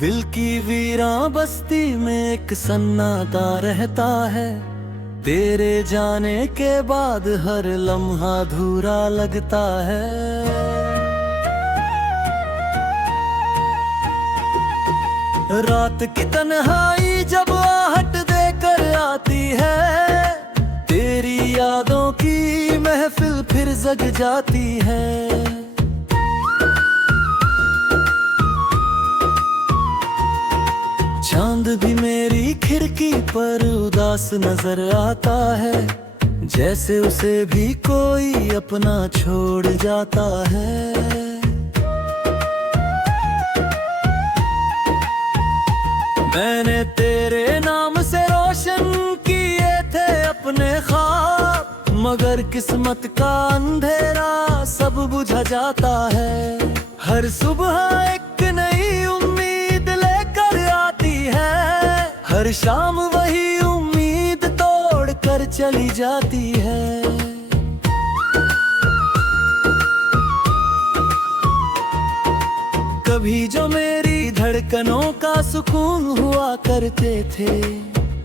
दिल की वीरां बस्ती में एक सन्नाटा रहता है। तेरे जाने के बाद हर लम्हा अधूरा लगता है। रात की तन्हाई जब आहट देकर आती है, तेरी यादों की महफिल फिर जग जाती है। चांद भी मेरी खिड़की पर उदास नजर आता है, जैसे उसे भी कोई अपना छोड़ जाता है। मैंने तेरे नाम से रोशन किए थे अपने ख्वाब, मगर किस्मत का अंधेरा सब बुझा जाता है। हर सुबह एक नई उम्मीद लेकर आती है, हर शाम वही उम्मीद तोड़ कर चली जाती है। कभी जो मेरी धड़कनों का सुकून हुआ करते थे,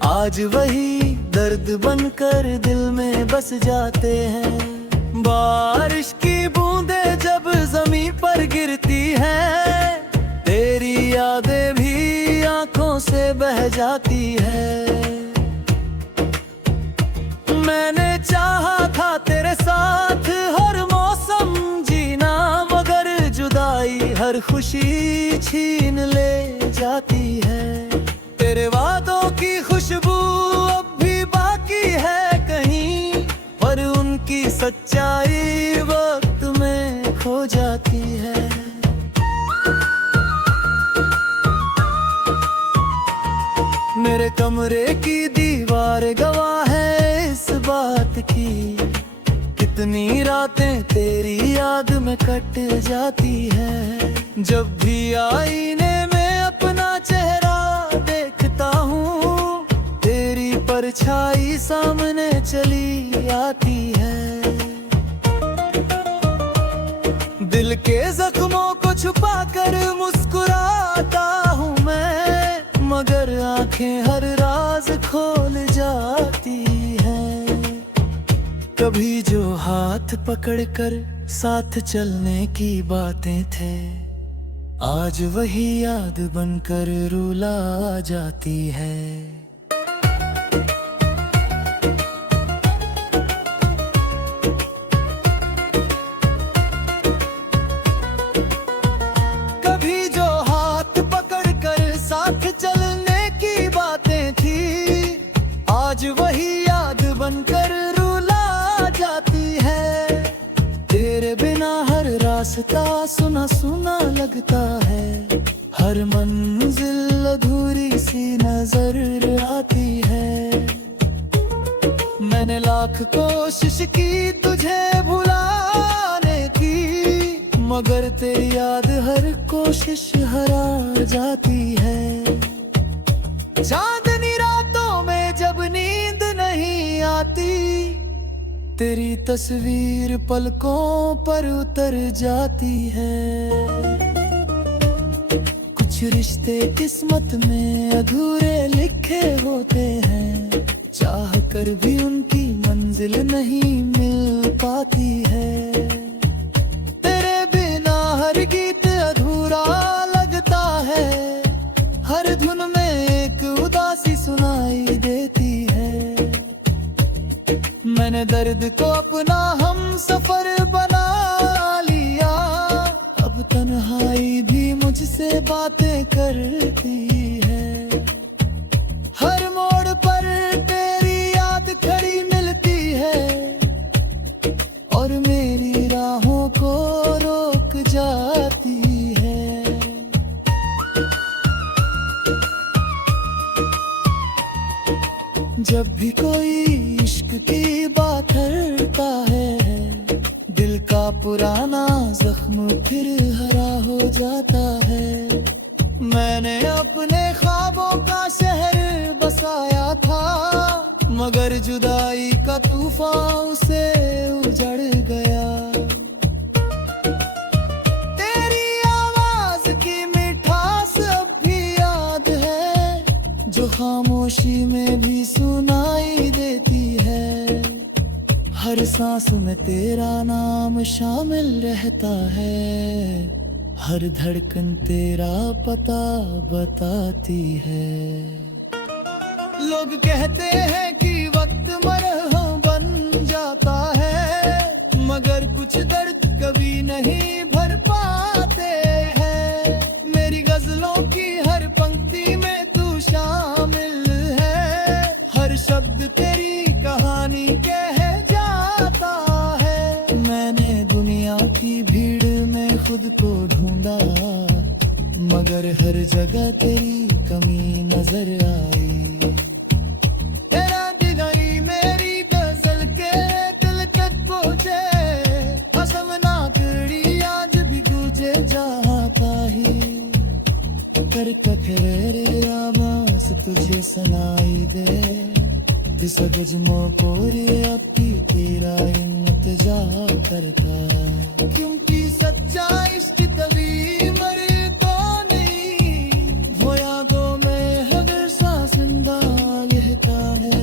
आज वही दर्द बनकर दिल में बस जाते हैं। बारिश की बूंदें जब जमीन पर गिरती हैं, तेरी यादें भी आंखों से बह जाती है। मैंने चाहा था तेरे साथ हर मौसम जीना, मगर जुदाई हर खुशी छीन ले जाती है। तेरे वादों की खुशबू अब भी बाकी है कहीं, पर उनकी सच्चाई वक्त में खो जाती है। मेरे कमरे की दीवार गवाह है इस बात की, कितनी रातें तेरी याद में कट जाती है। जब भी आईने में अपना चेहरा देखता हूँ, तेरी परछाई सामने चली आती है। दिल के जख्मों को छुपा कर मुस्कुराता हूँ मैं, मगर आंखें हर राज खोल जाती हैं। कभी जो हाथ पकड़कर साथ चलने की बातें थे, आज वही याद बनकर रुला जाती है। आज वही याद बनकर रुला जाती है। तेरे बिना हर रास्ता सुना सुना लगता है, हर मंजिल अधूरी सी नजर आती है। मैंने लाख कोशिश की तुझे भुलाने की, मगर तेरी याद हर कोशिश हरा जाती है। चांदनी रातों में जब नींद नहीं आती, तेरी तस्वीर पलकों पर उतर जाती है। कुछ रिश्ते किस्मत में अधूरे लिखे होते हैं, चाह कर भी उनकी मंजिल नहीं मिल पाती है। तेरे बिना हर गीत अधूरा लगता है, हर धुन में एक उदासी सुनाई देती है। मैंने दर्द को अपना हम सफर बना लिया, अब तन्हाई भी मुझसे बातें करती है। हर मोड़ पर तेरी याद खड़ी मिलती है, और मेरी राहों को रोक जाती है। जब भी कोई इश्क की बात करता है, दिल का पुराना जख्म फिर हरा हो जाता है। मैंने अपने ख्वाबों का शहर बसाया था, मगर जुदाई का तूफान उसे उजड़ गया। तेरी आवाज की मिठास अब भी खामोशी में भी सुनाई देती है। हर सांस में तेरा नाम शामिल रहता है, हर धड़कन तेरा पता बताती है। लोग कहते हैं कि वक्त मरहम बन जाता है, मगर कुछ दर्द कभी नहीं भर पाते हैं। मेरी गजलों की हर पंक्ति में तू शामिल है, हर शब्द तेरी कहानी कह जाता है। मैंने दुनिया की भीड़ में खुद को ढूंढा, मगर हर जगह तेरी कमी नजर आई। तेरा दिदारी मेरी गजल के दिल तक पहुंचे, असमनाकड़ी आज भी गूंजे जाता ही। कर कखेरे आवाज तुझे सुनाई दे, जिस गजमों को रे अपनी तेरा इंतजा करता है। क्योंकि सच्चा इश्क तभी मरता नहीं, वो यादों में हमेशा जिंदा रहता है।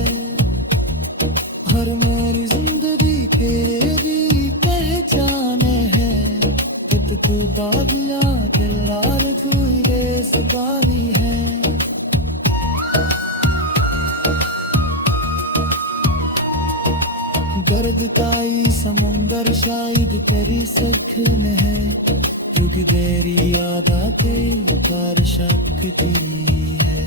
हर मेरी जिंदगी तेरी पहचान है, कि तू दाबिया दिलार धुरे सवारी है। दर्द ताई समुंदर शायद तेरी सखन है, क्योंकि तेरी याद आते पर शक्ति है।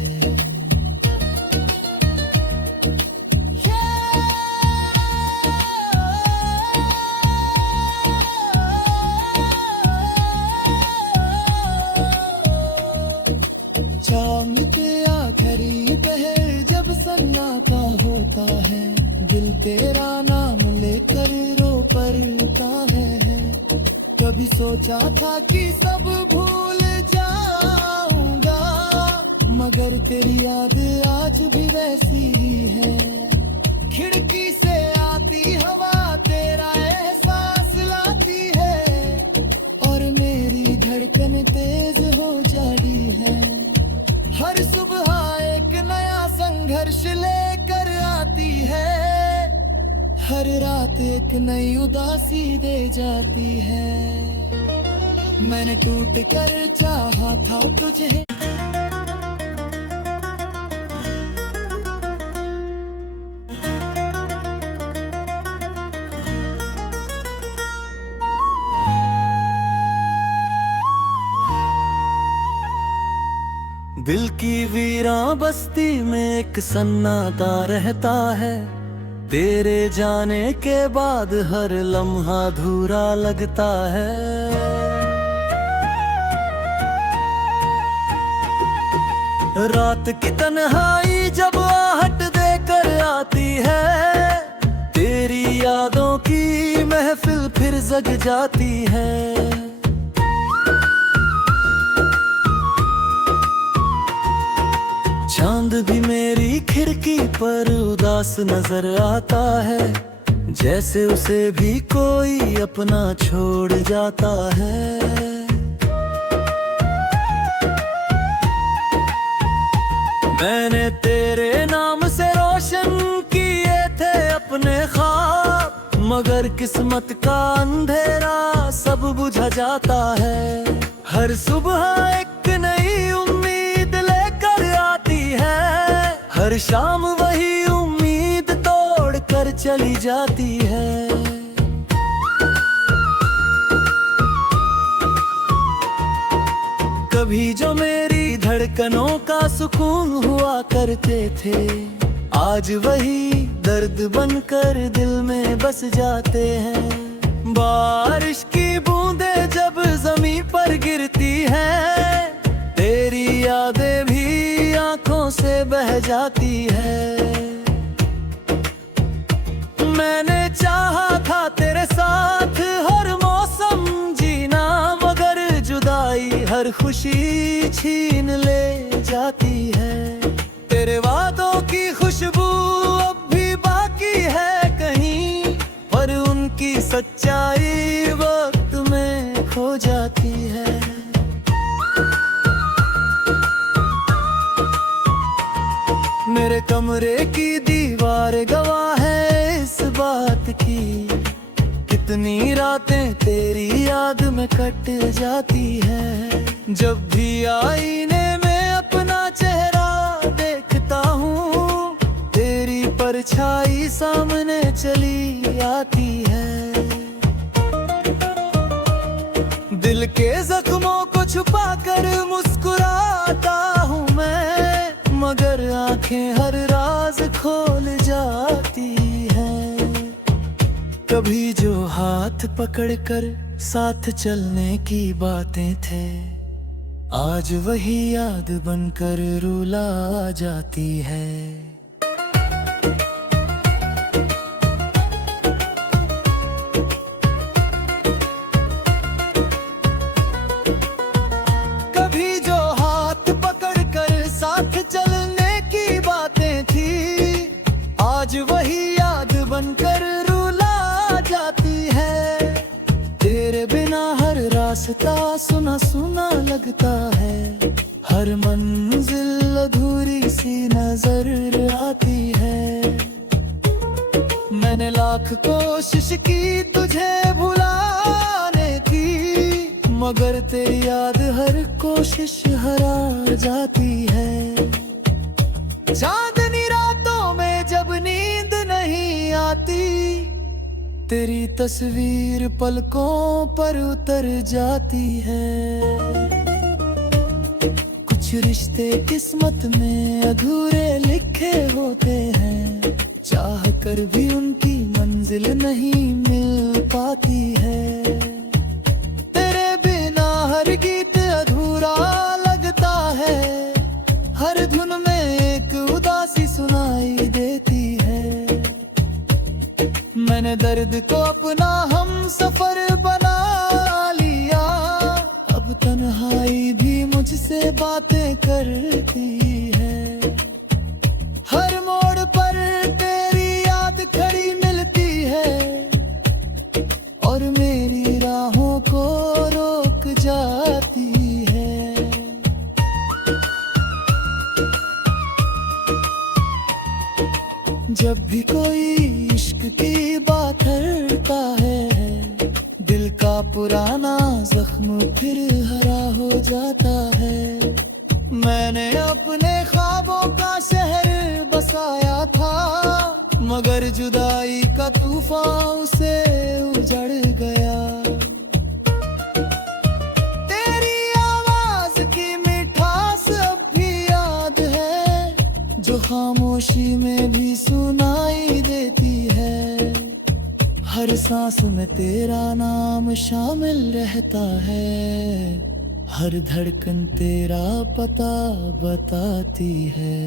चांदते आखिरी पहर जब सन्नाटा होता है, दिल तेरा नाम लेकर रो पड़ता है। कभी सोचा था कि सब भूल जाऊंगा, मगर तेरी याद आज भी वैसी ही है। खिड़की से आती हवा तेरा एहसास लाती है, और मेरी धड़कन तेज हो जाती है। हर सुबह एक नया संघर्ष लेकर आती है, हर रात एक नई उदासी दे जाती है। मैंने टूट कर चाहा था तुझे, दिल की वीरां बस्ती में एक सन्नाटा रहता है। तेरे जाने के बाद हर लम्हा अधूरा लगता है। रात की तन्हाई जब आहट देकर आती है, तेरी यादों की महफिल फिर जग जाती है। चांद भी मेरी खिड़की पर उदास नजर आता है, जैसे उसे भी कोई अपना छोड़ जाता है। मैंने तेरे नाम से रोशन किए थे अपने ख्वाब, मगर किस्मत का अंधेरा सब बुझा जाता है। हर सुबह एक नई उम्मीद लेकर आती है, हर शाम वही उम्मीद तोड़ कर चली जाती है। कभी जो मेरी धड़कनों का सुकून हुआ करते थे, आज वही दर्द बनकर दिल में बस जाते हैं। बारिश की बूंदें जब जमीन पर गिरती हैं, तेरी यादें भी आंखों से बह जाती है। मैंने चाहा था तेरे साथ हर मौसम जीना, मगर जुदाई हर खुशी छीन ले जाती है। तेरे वादों की खुशबू अब भी बाकी है कहीं, पर उनकी सच्चाई वक्त में खो जाती है। मेरे मेरे कमरे की दीवार गवाह है इस बात की, कितनी रातें तेरी याद में कट जाती है। जब भी आईने में अपना चेहरा देखता हूँ, तेरी परछाई सामने चली आती है। दिल के जख्मों को छुपा कर मुस्कुराता हूँ मैं, मगर आंखें हर राज खोल जाती हैं। कभी जो हाथ पकड़कर साथ चलने की बातें थे, आज वही याद बनकर रुला जाती है। आज वही याद बनकर रुला जाती है। तेरे बिना हर रास्ता सुना सुना लगता है, हर मंजिल अधूरी सी नजर आती है। मैंने लाख कोशिश की तुझे भुलाने की, मगर तेरी याद हर कोशिश हरा जाती है। चांदनी रातों में जब नींद नहीं आती, तेरी तस्वीर पलकों पर उतर जाती है। कुछ रिश्ते किस्मत में अधूरे लिखे होते हैं, चाह कर भी उनकी मंजिल नहीं मिल पाती है। तेरे बिना हर गीत अधूरा लगता है, हर धुन में एक उदासी सुनाई देती है। मैंने दर्द को अपना हम सफर बना लिया, अब तन्हाई भी मुझसे बातें करती है। हर मोड़ पर तेरी याद खड़ी मिलती है, और मेरी राहों को रोक जाती है। जब भी कोई इश्क की बात करता है, दिल का पुराना जख्म फिर हरा हो जाता है। मैंने अपने ख्वाबों का शहर बसाया था, मगर जुदाई का तूफान उसे उजड़ गया। तेरी आवाज की मिठास अब भी याद है, जो खामोशी में भी सुनाई देती है। हर सांस में तेरा नाम शामिल रहता है, हर धड़कन तेरा पता बताती है।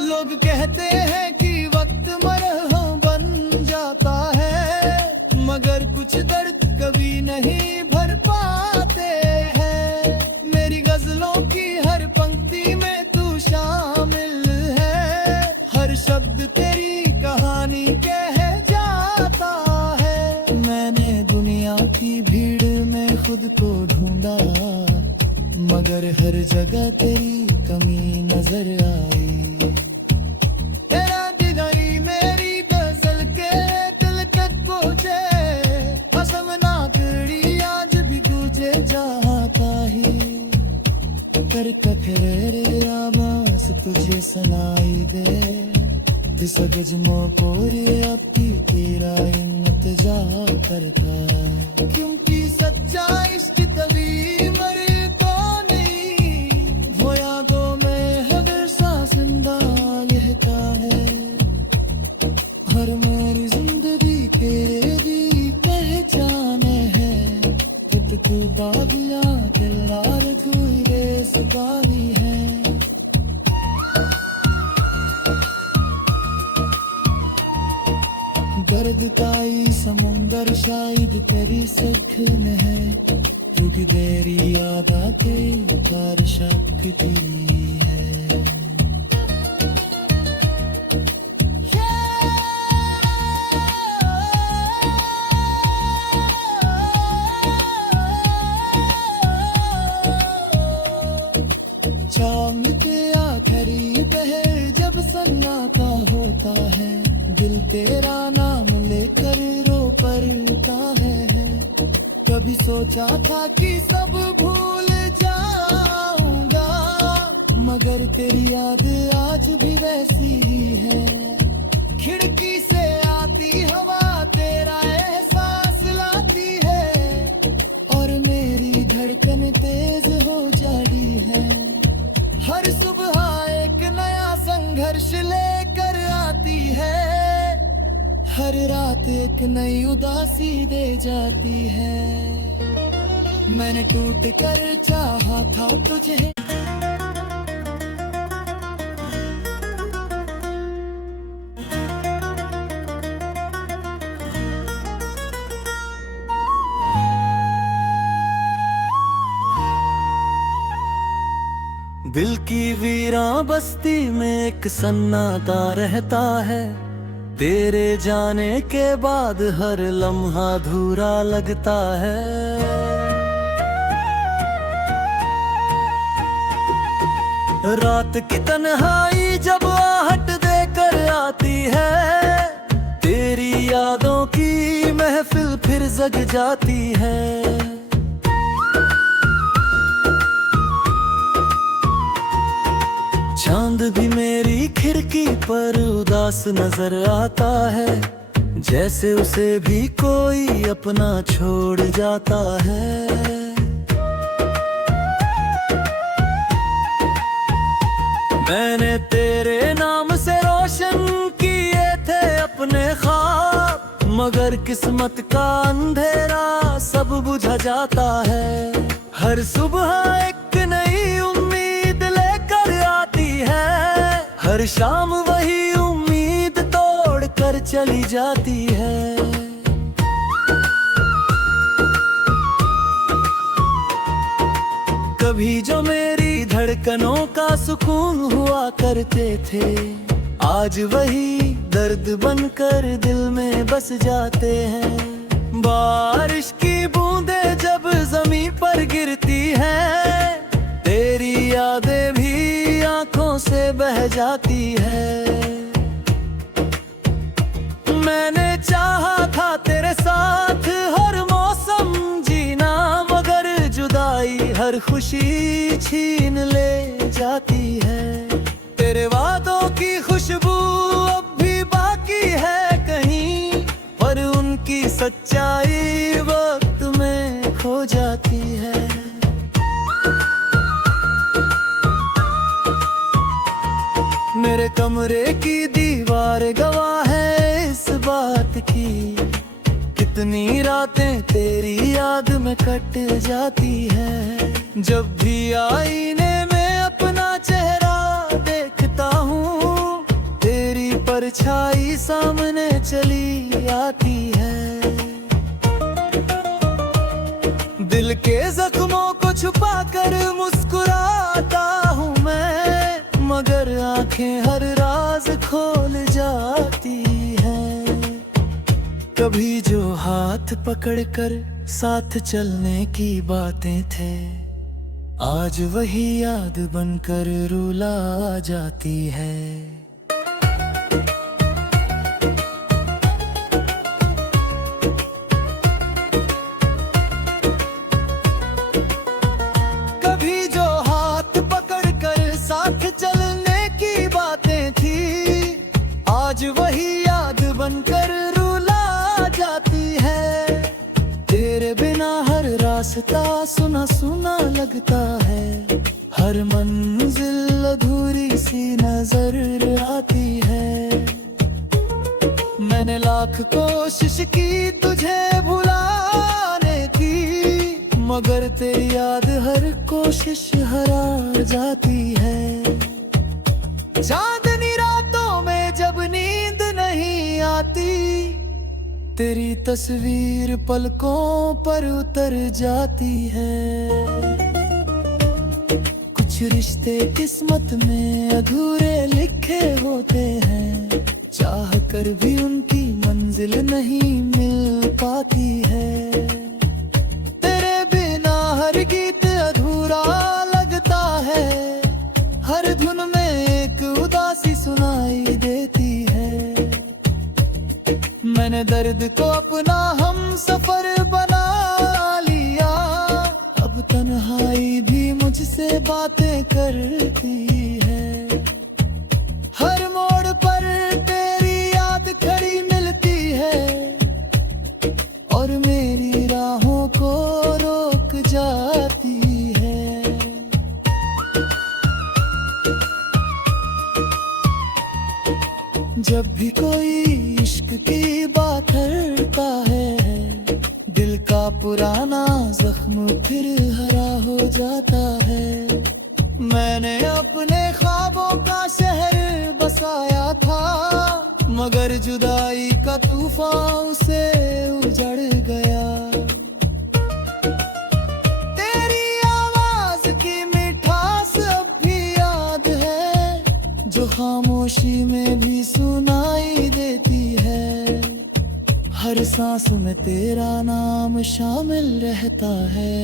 लोग कहते हैं कि वक्त मरहम बन जाता है, मगर कुछ दर्द कभी नहीं भर पाते हैं। मेरी गजलों की हर पंक्ति में तू शामिल है, हर शब्द तेरी कहानी कह जाता है। मैंने दुनिया की भीड़ में खुद को ढूंढा, मगर हर जगह तेरी कमी नजर आई। तेरा दीदारी मेरी गजल के दिल तक पहुंचे, हसम ना कड़ी आज भी तुझे चाहता ही। कर कफेरे आवाज तुझे सुनाई दे, जिस गजमों पूरे आपकी तेरा इंतजा करता। क्योंकि सच्चा इश्क तभी मरता नहीं, वो यादों में हमेशा जिंदा रहता है। हर मेरी जिंदगी तेरे भी पहचान है, कि तू दाबिया दिलार घूरे सवारी है। दर्द ताई समुंदर शायद तेरी सखन है, क्योंकि तेरी याद आके प्यार शक्ति है। चांद के आखिरी पहर जाता है, दिल तेरा नाम लेकर रो पड़ता है। कभी सोचा था कि सब भूल जाऊंगा, मगर तेरी याद आज भी वैसी ही है। खिड़की से आती हवा तेरा एहसास लाती है, और मेरी धड़कन तेज हो जाती है। हर सुबह एक नया संघर्ष लेकर आती है, हर रात एक नई उदासी दे जाती है। मैंने टूट कर चाहा था तुझे, दिल की वीरां बस्ती में एक सन्नाटा रहता है। तेरे जाने के बाद हर लम्हा अधूरा लगता है। रात की तन्हाई जब आहट देकर आती है, तेरी यादों की महफिल फिर जग जाती है। चांद भी मेरी खिड़की पर उदास नजर आता है, जैसे उसे भी कोई अपना छोड़ जाता है। मैंने तेरे नाम से रोशन किए थे अपने ख्वाब, मगर किस्मत का अंधेरा सब बुझा जाता है। हर सुबह एक नई उम्मीद लेकर आती है, हर शाम वही उम्मीद तोड़ कर चली जाती है। कभी जो मेरी धड़कनों का सुकून हुआ करते थे, आज वही दर्द बनकर दिल में बस जाते हैं। बारिश की बूंदें जब जमीन पर गिरती हैं, तेरी यादें भी आंखों से बह जाती है। मैंने चाहा था तेरे साथ हर मौसम जीना, मगर जुदाई हर खुशी छीन ले जाती है। तेरे वादों की खुशबू अब भी बाकी है कहीं, पर उनकी सच्चाई वक्त में खो जाती है। मेरे कमरे की दीवार गवाह है इस बात की, कितनी रातें तेरी याद में कट जाती है। जब भी आईने में अपना चेहरा देखता हूँ, तेरी परछाई सामने चली आती है। दिल के जख्मों को छुपा कर मुस्कुराता हूँ मैं, मगर आंखें हर राज खोल जाती हैं। कभी जो हाथ पकड़कर साथ चलने की बातें थे, आज वही याद बनकर रुला जाती है। आज वही याद बनकर रुला जाती है। तेरे बिना हर रास्ता सुना सुना लगता है, हर मंजिल अधूरी सी नजर आती है। मैंने लाख कोशिश की तुझे भुलाने की, मगर तेरी याद हर कोशिश हरा जाती है। चांदनी रातों में जब नींद नहीं आती, तेरी तस्वीर पलकों पर उतर जाती है। कुछ रिश्ते किस्मत में अधूरे लिखे होते हैं, चाह कर भी उनकी मंजिल नहीं मिल पाती है। तेरे बिना हर गीत अधूरा लगता है, हर धुन में एक उदासी सुनाई देती है। मैंने दर्द को अपना हम सफर बना लिया। अब तन्हाई भी मुझसे बातें करती है। हर मोड़ पर तेरी याद खड़ी मिलती है और मेरी राहों को रोक जाती है। जब भी कोई इश्क की बात करता है, दिल का पुराना जख्म फिर हरा हो जाता है। मैंने अपने ख्वाबों का शहर बसाया था, मगर जुदाई का तूफान उसे उजड़ गया। तेरी आवाज की मिठास अब भी याद है, जो खामोशी में भी सुनाई देती है। हर सांस में तेरा नाम शामिल रहता है,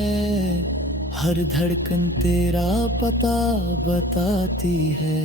हर धड़कन तेरा पता बताती है।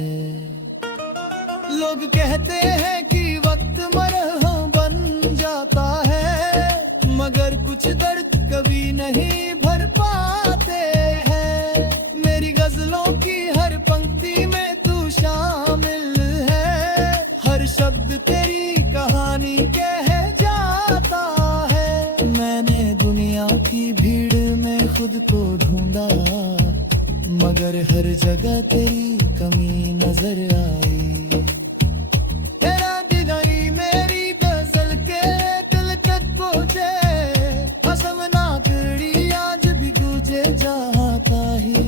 लोग कहते हैं कि वक्त मरहम बन जाता है, मगर कुछ दर्द कभी नहीं भर पाते हैं। मेरी गजलों की हर पंक्ति में तू शामिल है, हर शब्द तेरी कहानी कह जाता है। मैंने दुनिया की भीड़ में खुद को ढूंढा, मगर हर जगह तेरी कमी नजर आई। तेरा दीदारी मेरी गजल के दिल तक पहुंचे, हसमनाक आज भी गूंजे जाता ही।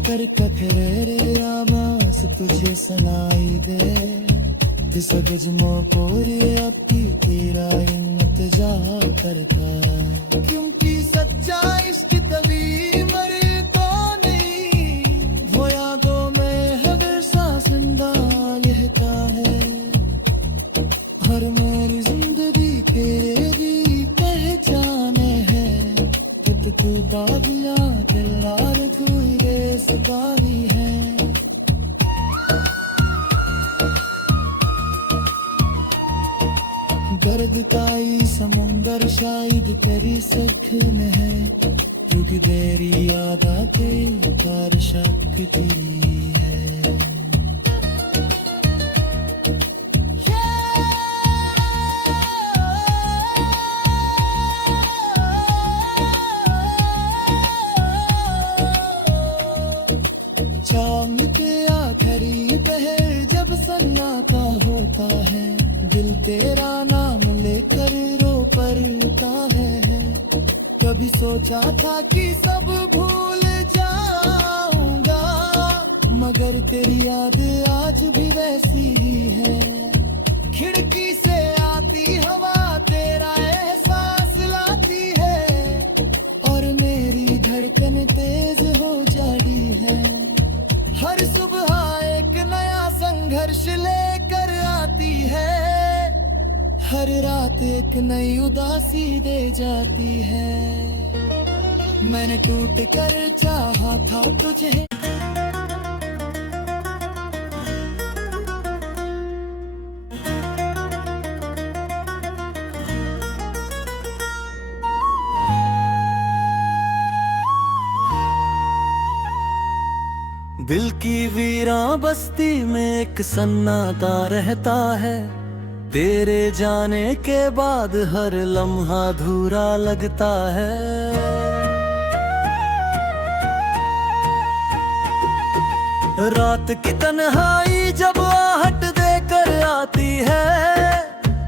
कर कखरे आवाज तुझे सुनाई दे, जिस गजमों पूरे आपकी तेरा इंतजा करता। क्योंकि सच्चा इश्क तभी मरता नहीं, वो यादों में हमेशा जिंदा रहता है। हर मेरी जिंदगी तेरी पहचाने है, कि तू दाबिया दिलार धुई रे सदाई है। दर्द ताई समुंदर शायद तेरी सख में है, क्योंकि तेरी याद आके तार शक्ति है। शाम के आखिरी पहर जब सन्नाटा होता है, दिल तेरा नाम लेकर रो पड़ता है। कभी सोचा था कि सब भूल जाऊंगा, मगर तेरी याद आज भी वैसी ही है। खिड़की से आती हवा तेरा एहसास लाती है, और मेरी धड़कन तेज हो जाती है। हर सुबह एक नया संघर्ष लेकर आती है, हर रात एक नई उदासी दे जाती है। मैंने टूट कर चाहा था तुझे, दिल की वीरां बस्ती में एक सन्नाटा रहता है। तेरे जाने के बाद हर लम्हा अधूरा लगता है। रात की तन्हाई जब आहट देकर आती है,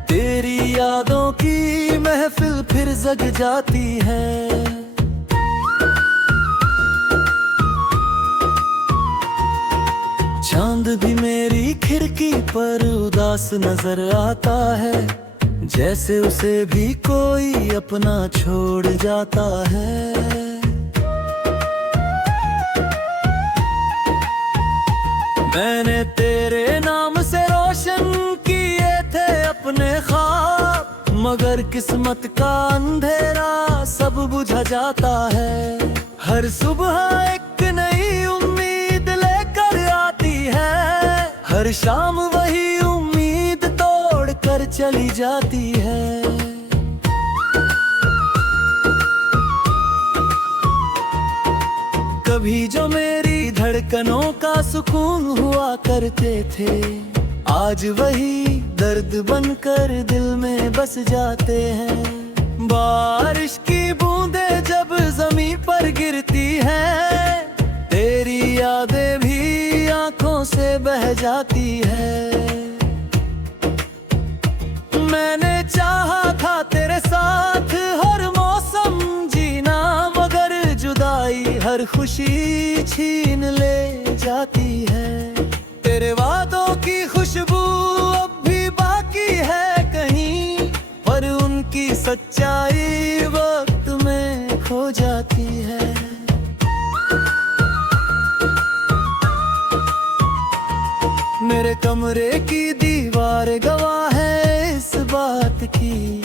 तेरी यादों की महफिल फिर जग जाती है। चांद भी मेरी खिड़की पर उदास नजर आता है, जैसे उसे भी कोई अपना छोड़ जाता है। मैंने तेरे नाम से रोशन किए थे अपने ख्वाब, मगर किस्मत का अंधेरा सब बुझा जाता है। हर सुबह एक नई उम्मीद लेकर आती है, हर शाम वही उम्मीद तोड़ कर चली जाती है। कभी जो मेरी धड़कनों का सुकून हुआ करते थे, आज वही दर्द बनकर दिल में बस जाते हैं। बारिश की बूंदें जब ज़मीं पर गिरती हैं, तेरी यादें भी आंखों से बह जाती है। मैंने चाहा था तेरे साथ हर मौसम जीना, मगर जुदाई हर खुशी छीन ले जाती है। तेरे वादों की खुशबू अब भी बाकी है कहीं, पर उनकी सच्चाई वक्त में खो जाती है। मेरे कमरे की दीवार गवाह है इस बात की,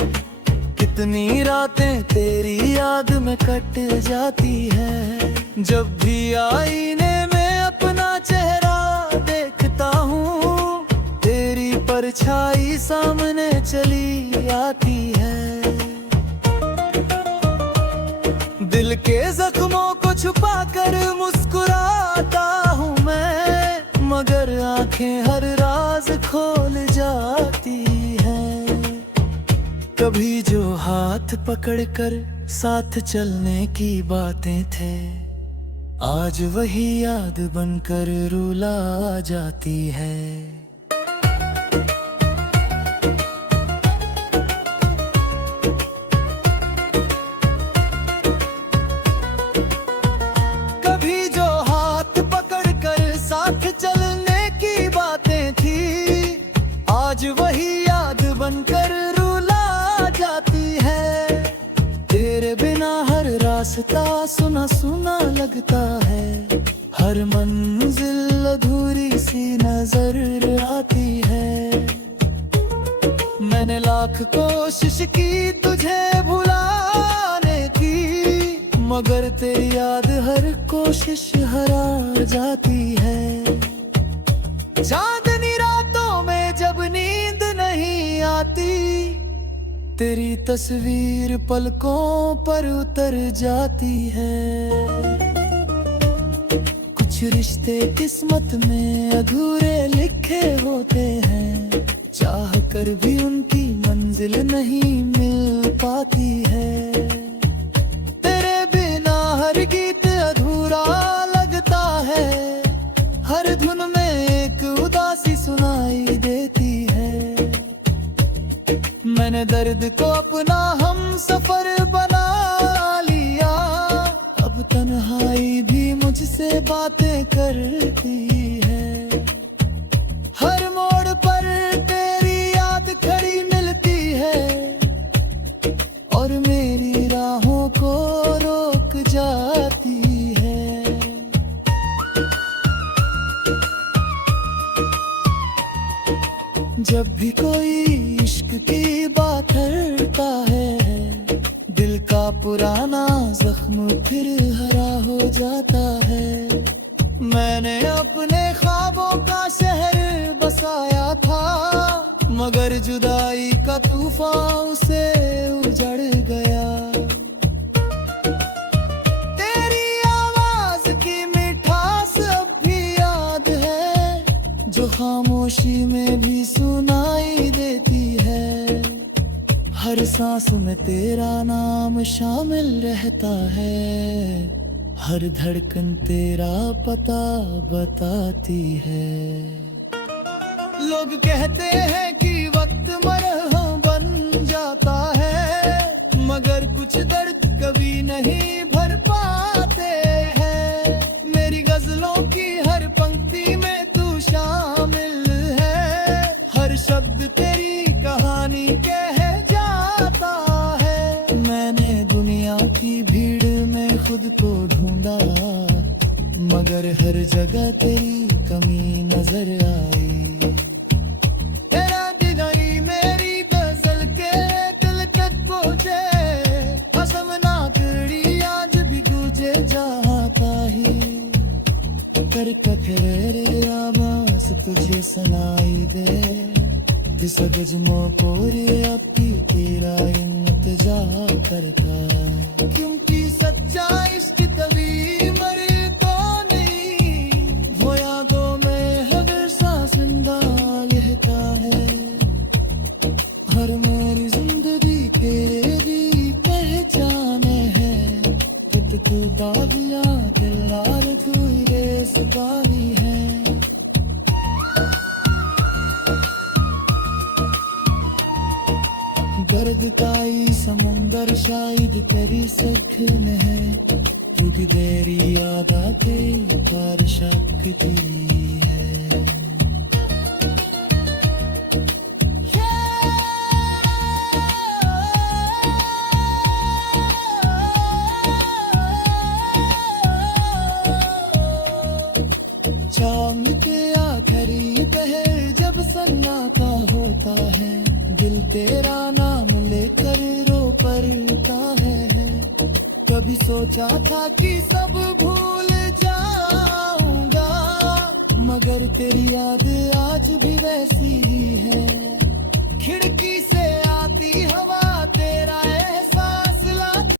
कितनी रातें तेरी याद में कट जाती है। जब भी आईने में अपना चेहरा देखता हूँ, तेरी परछाई सामने चली आती है। दिल के जख्मों को छुपा कर मुस्कुराता हूँ मैं, मगर आंखें हर राज खोल जाती हैं। कभी जो हाथ पकड़कर साथ चलने की बातें थे, आज वही याद बनकर रुला जाती है। कभी जो हाथ पकड़कर साथ चलने की बातें थी, आज वही याद बनकर रुला जाती है। तेरे बिना हर रास्ता सुना सुना लगता है, हर मंजिल अधूरी सी नजर आती है। मैंने लाख कोशिश की तुझे भुलाने की, मगर तेरी याद हर कोशिश हरा जाती है। चांदनी रातों में जब नींद नहीं आती, तेरी तस्वीर पलकों पर उतर जाती है। कुछ रिश्ते किस्मत में अधूरे लिखे होते हैं, चाह कर भी उनकी मंजिल नहीं मिल पाती है। तेरे बिना हर गीत अधूरा लगता है, हर धुन में एक उदासी सुनाई देती है। मैंने दर्द को अपना हम सफर बना लिया, अब तन्हाई भी मुझसे बातें करती है। हर मोड़ पर तेरी याद खड़ी मिलती है, और मेरी राहों को रोक जाती है। जब भी कोई इश्क की बात करता है, दिल का पुराना जख्म फिर हरा हो जाता है। मैंने अपने ख्वाबों का शहर बसाया था, मगर जुदाई का तूफान उसे उजड़ गया। तेरी आवाज की मिठास अब भी याद है, जो खामोशी में भी सुनाई देती है। हर सांस में तेरा नाम शामिल रहता है, हर धड़कन तेरा पता बताती है। लोग कहते हैं कि वक्त मरहम बन जाता है, मगर कुछ दर्द कभी नहीं भर पाते हैं। मेरी गजलों की हर पंक्ति में तू शामिल है, हर शब्द तेरी कहानी कह जाता है। मैंने दुनिया की भीड़ में खुद को ढूंढा, मगर हर जगह तेरी कमी नजर आई। तेरा दिदारी मेरी गजल के दिल तक पहुंचे, हसमनाक आज भी तुझे चाहता ही। कर कखेरे आवाज तुझे सुनाई दे, सगजमो कोरे अपी तेरा इंतजा करता है, क्योंकि सच्चा इश्क तभी मरता नहीं, वो यादों में हमेशा जिंदा रहता है। हर मेरी जिंदगी तेरे भी पहचाने है, कि तू दाविया दिलार तू रेसगाही है। दर्द ताई समुंदर शायद तेरी सखन है, क्योंकि तेरी याद आते पर शक्ति है। शाम के आखिरी पहर जब सन्नाटा होता है, दिल तेरा नाम लेकर रो पड़ता है। कभी सोचा था कि सब भूल जाऊंगा, मगर तेरी याद आज भी वैसी ही है। खिड़की से